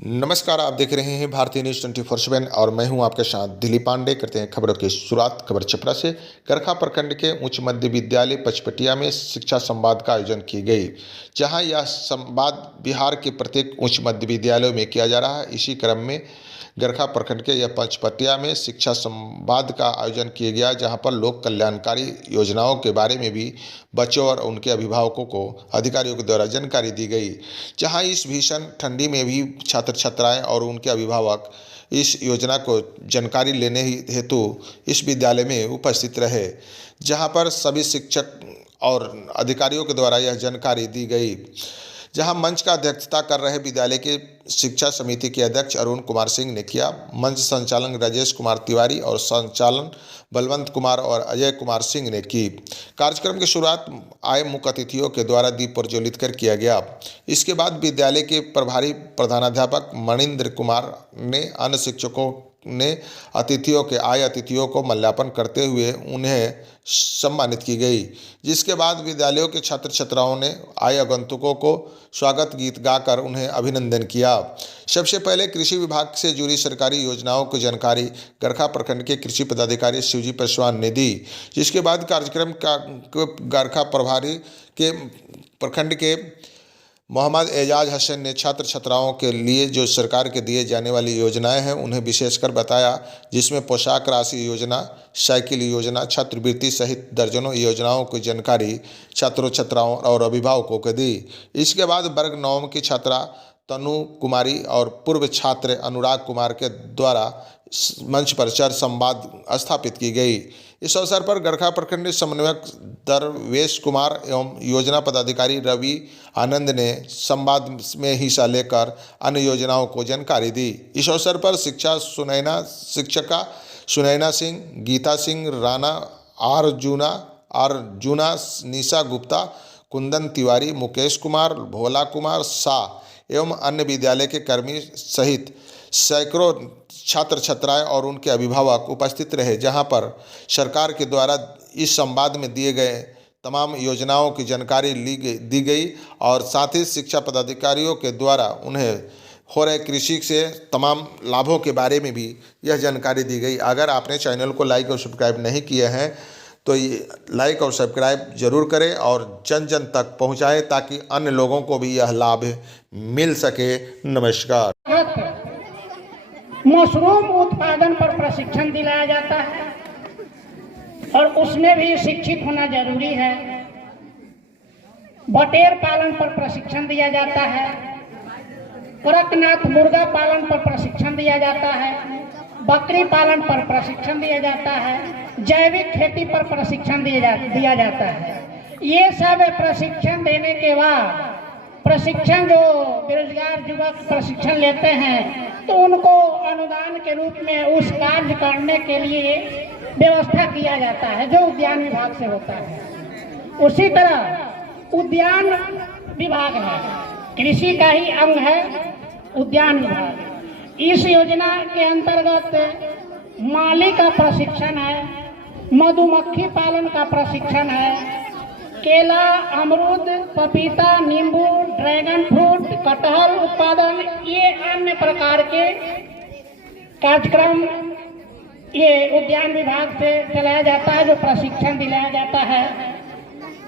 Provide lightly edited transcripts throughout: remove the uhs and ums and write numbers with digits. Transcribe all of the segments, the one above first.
नमस्कार, आप देख रहे हैं भारतीय न्यूज़ 24/7 और मैं हूं आपके साथ दिलीप पांडे। करते हैं खबरों की शुरुआत। खबर छपरा से। करखा प्रखंड के उच्च मध्य विद्यालय पचपटिया में शिक्षा संवाद का आयोजन की गई, जहां यह संवाद बिहार के प्रत्येक उच्च मध्य विद्यालयों में किया जा रहा है। इसी क्रम में गरखा प्रखंड के यह पचपटिया में शिक्षा संवाद का आयोजन किया गया, जहां पर लोक कल्याणकारी योजनाओं के बारे में भी बच्चों और उनके अभिभावकों को अधिकारियों के द्वारा जानकारी दी गई। जहां इस भीषण ठंडी में भी छात्र छात्राएं और उनके अभिभावक इस योजना को जानकारी लेने हेतु इस विद्यालय में उपस्थित रहे, जहां पर सभी शिक्षक और अधिकारियों के द्वारा यह जानकारी दी गई। जहां मंच का अध्यक्षता कर रहे विद्यालय के शिक्षा समिति के अध्यक्ष अरुण कुमार सिंह ने किया। मंच संचालन राजेश कुमार तिवारी और संचालन बलवंत कुमार और अजय कुमार सिंह ने की। कार्यक्रम की शुरुआत आए मुख्य अतिथियों के द्वारा दीप प्रज्वलित कर किया गया। इसके बाद विद्यालय के प्रभारी प्रधानाध्यापक मणिंद्र कुमार ने अन्य शिक्षकों ने अतिथियों को माल्यार्पण करते हुए उन्हें सम्मानित की गई। जिसके बाद विद्यालयों के छात्र छात्राओं ने आए आगंतुकों को स्वागत गीत गाकर उन्हें अभिनंदन किया। सबसे पहले कृषि विभाग से जुड़ी सरकारी योजनाओं की जानकारी गरखा प्रखंड के कृषि पदाधिकारी शिवजी पासवान ने दी। जिसके बाद कार्यक्रम का गरखा प्रभारी के प्रखंड के मोहम्मद एजाज हसन ने छात्र छात्राओं के लिए जो सरकार के दिए जाने वाली योजनाएं हैं उन्हें विशेषकर बताया, जिसमें पोशाक राशि योजना, साइकिल योजना, छात्रवृत्ति सहित दर्जनों योजनाओं की जानकारी छात्रों छात्राओं और अभिभावकों को दी। इसके बाद वर्ग 9 की छात्रा तनु कुमारी और पूर्व छात्र अनुराग कुमार के द्वारा मंच पर चर संवाद स्थापित की गई। इस अवसर पर गरखा प्रखंड समन्वयक दरवेश कुमार एवं योजना पदाधिकारी रवि आनंद ने संवाद में हिस्सा लेकर अन्य योजनाओं को जानकारी दी। इस अवसर पर शिक्षिका सुनैना सिंह, गीता सिंह राणा, अर्जुना, निशा गुप्ता, कुंदन तिवारी, मुकेश कुमार, भोला कुमार शाह एवं अन्य विद्यालय के कर्मी सहित सैकड़ों छात्र छात्राएं और उनके अभिभावक उपस्थित रहे, जहां पर सरकार के द्वारा इस संवाद में दिए गए तमाम योजनाओं की जानकारी दी गई और साथ ही शिक्षा पदाधिकारियों के द्वारा उन्हें हो रहे कृषि से तमाम लाभों के बारे में भी यह जानकारी दी गई। अगर आपने चैनल को लाइक और सब्सक्राइब नहीं किए हैं तो ये लाइक और सब्सक्राइब जरूर करें और जन जन तक पहुंचाएं, ताकि अन्य लोगों को भी यह लाभ मिल सके। नमस्कार। मशरूम उत्पादन पर प्रशिक्षण दिलाया जाता है और उसमें भी शिक्षित होना जरूरी है। बटेर पालन पर प्रशिक्षण दिया जाता है। कड़कनाथ मुर्गा पालन पर प्रशिक्षण दिया जाता है। बकरी पालन पर प्रशिक्षण दिया जाता है। जैविक खेती पर प्रशिक्षण दिया जाता है। ये सब प्रशिक्षण देने के बाद प्रशिक्षण जो बेरोजगार युवक प्रशिक्षण लेते हैं तो उनको अनुदान के रूप में उस कार्य करने के लिए व्यवस्था किया जाता है, जो उद्यान विभाग से होता है। उसी तरह उद्यान विभाग है, कृषि का ही अंग है उद्यान विभाग। इस योजना के अंतर्गत माली का प्रशिक्षण है, मधुमक्खी पालन का प्रशिक्षण है, केला, अमरूद, पपीता, नींबू, ड्रैगन फ्रूट, कटहल उत्पादन, ये अन्य प्रकार के कार्यक्रम ये उद्यान विभाग से चलाया जाता है, जो प्रशिक्षण दिलाया जाता है।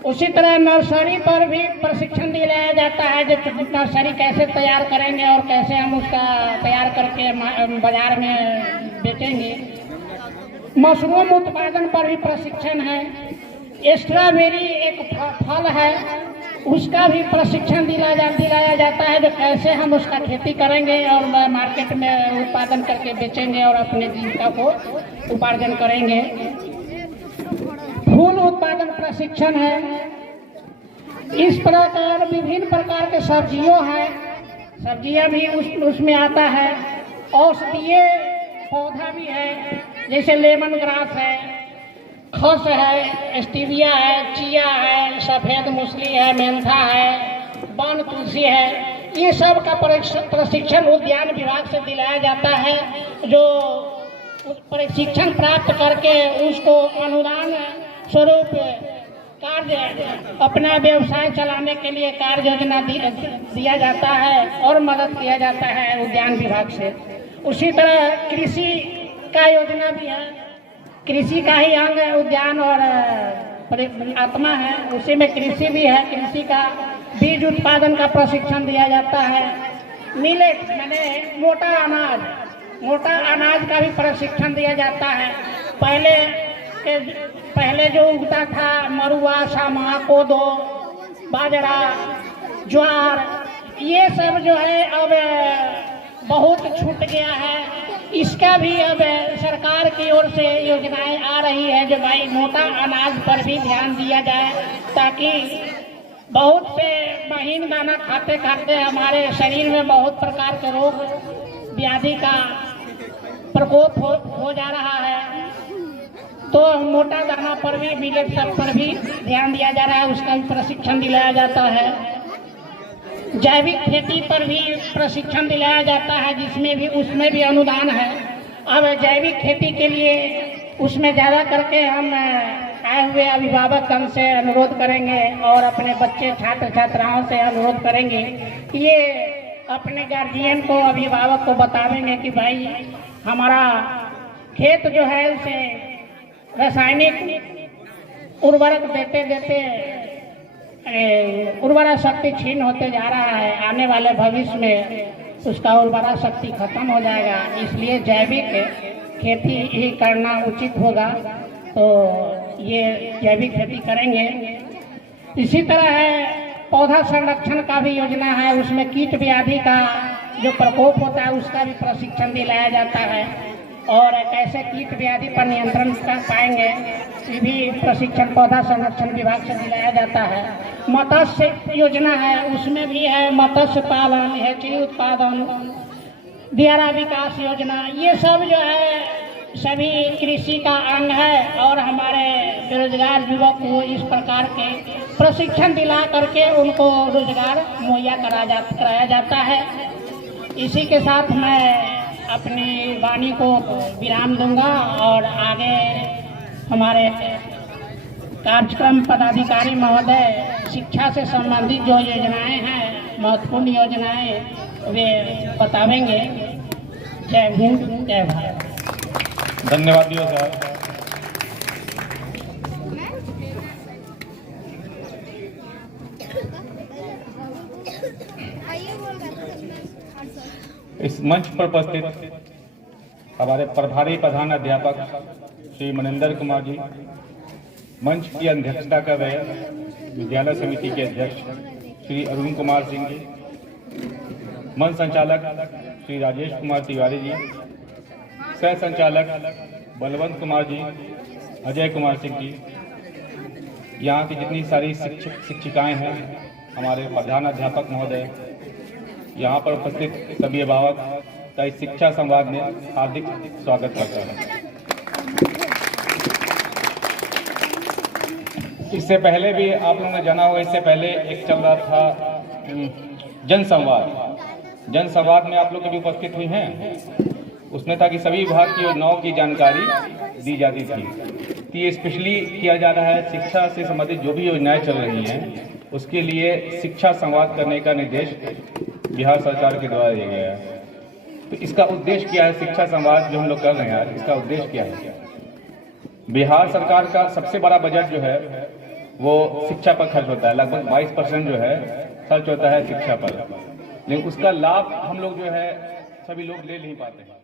उसी तरह नर्सरी पर भी प्रशिक्षण दिलाया जाता है, जो नर्सरी कैसे तैयार करेंगे और कैसे हम उसका तैयार करके बाजार में बेचेंगे। मशरूम उत्पादन पर भी प्रशिक्षण है। स्ट्रॉबेरी एक फल है, उसका भी प्रशिक्षण दिलाया जाता है, जो कैसे हम उसका खेती करेंगे और मार्केट में उत्पादन करके बेचेंगे और अपने जीविका को उपार्जन करेंगे। फूल उत्पादन प्रशिक्षण है। इस प्रकार विभिन्न प्रकार के सब्जियां भी उसमें आता है। औषधीय पौधा भी है, जैसे लेमन ग्रास है, खस है, स्टीविया है, चिया है, सफ़ेद मूसली है, मेंथा है, वन तुलसी है। ये सब का प्रशिक्षण उद्यान विभाग से दिलाया जाता है, जो प्रशिक्षण प्राप्त करके उसको अनुदान स्वरूप कार्य अपना व्यवसाय चलाने के लिए कार्य योजना दिया जाता है और मदद किया जाता है उद्यान विभाग से। उसी तरह कृषि का योजना भी है, कृषि का ही अंग उद्यान और आत्मा है, उसी में कृषि भी है। कृषि का बीज उत्पादन का प्रशिक्षण दिया जाता है। मिलेट मैंने मोटा अनाज का भी प्रशिक्षण दिया जाता है। पहले जो उगता था मरुआ, सामा, कोदो, बाजरा, ज्वार, ये सब जो है अब बहुत छूट गया है। इसका भी अब सरकार की ओर से योजनाएं आ रही है जो भाई मोटा अनाज पर भी ध्यान दिया जाए, ताकि बहुत से महीन दाना खाते खाते हमारे शरीर में बहुत प्रकार के रोग व्याधि का प्रकोप हो जा रहा है। तो मोटा दाना पर भी, मिलेट सब पर भी ध्यान दिया जा रहा है, उसका भी प्रशिक्षण दिलाया जाता है। जैविक खेती पर भी प्रशिक्षण दिलाया जाता है, उसमें भी अनुदान है। अब जैविक खेती के लिए उसमें ज़्यादा करके हम आए हुए अभिभावकगण से अनुरोध करेंगे और अपने बच्चे छात्र छात्राओं से अनुरोध करेंगे कि ये अपने गार्जियन को, अभिभावक को बतावेंगे कि भाई हमारा खेत जो है उसे रासायनिक उर्वरक देते देते उर्वरा शक्ति छीन होते जा रहा है। आने वाले भविष्य में उसका उर्वरा शक्ति खत्म हो जाएगा, इसलिए जैविक खेती ही करना उचित होगा। तो ये जैविक खेती करेंगे। इसी तरह है पौधा संरक्षण का भी योजना है, उसमें कीट व्याधि का जो प्रकोप होता है उसका भी प्रशिक्षण दिलाया जाता है और कैसे कीट व्याधि पर नियंत्रण कर पाएंगे, ये भी प्रशिक्षण पौधा संरक्षण विभाग से दिलाया जाता है। मत्स्य योजना है, उसमें भी है मत्स्य पालन, हैचरी उत्पादन, दियारा विकास योजना, ये सब जो है सभी कृषि का अंग है। और हमारे बेरोजगार युवक को इस प्रकार के प्रशिक्षण दिला करके उनको रोजगार मुहैया कराया जाता है। इसी के साथ मैं अपनी वाणी को विराम दूंगा और आगे हमारे कार्यक्रम पदाधिकारी महोदय शिक्षा से संबंधित जो योजनाएं हैं, महत्वपूर्ण योजनाएं, वे बतावेंगे। जय हिंद, जय भारत। धन्यवाद दियो सर। इस मंच पर उपस्थित हमारे प्रभारी प्रधान अध्यापक श्री मनिंदर कुमार जी, मंच की अध्यक्षता कर रहे विद्यालय समिति के अध्यक्ष श्री अरुण कुमार सिंह जी, मंच संचालक श्री राजेश कुमार तिवारी जी, सह संचालक बलवंत कुमार जी, अजय कुमार सिंह जी, यहाँ की जितनी सारी शिक्षिकाएं हैं, हमारे प्रधान अध्यापक महोदय, यहाँ पर उपस्थित सभी अभिभावक का इस शिक्षा संवाद में हार्दिक स्वागत करता है। इससे पहले भी आप लोगों ने जाना होगा, इससे पहले एक चल रहा था जन संवाद में आप लोग भी उपस्थित हुई हैं। उसमें था कि सभी विभाग की योजनाओं की जानकारी दी जाती थी। तो ये स्पेशली किया जा रहा है, शिक्षा से संबंधित जो भी योजनाएं चल रही हैं उसके लिए शिक्षा संवाद करने का निर्देश बिहार सरकार के द्वारा दिया गया है। तो इसका उद्देश्य क्या है? शिक्षा संवाद जो हम लोग कर रहे हैं, इसका उद्देश्य क्या है? बिहार सरकार का सबसे बड़ा बजट जो है वो शिक्षा पर खर्च होता है, लगभग 22% जो है खर्च होता है शिक्षा पर, लेकिन उसका लाभ हम लोग जो है सभी लोग ले नहीं पाते हैं।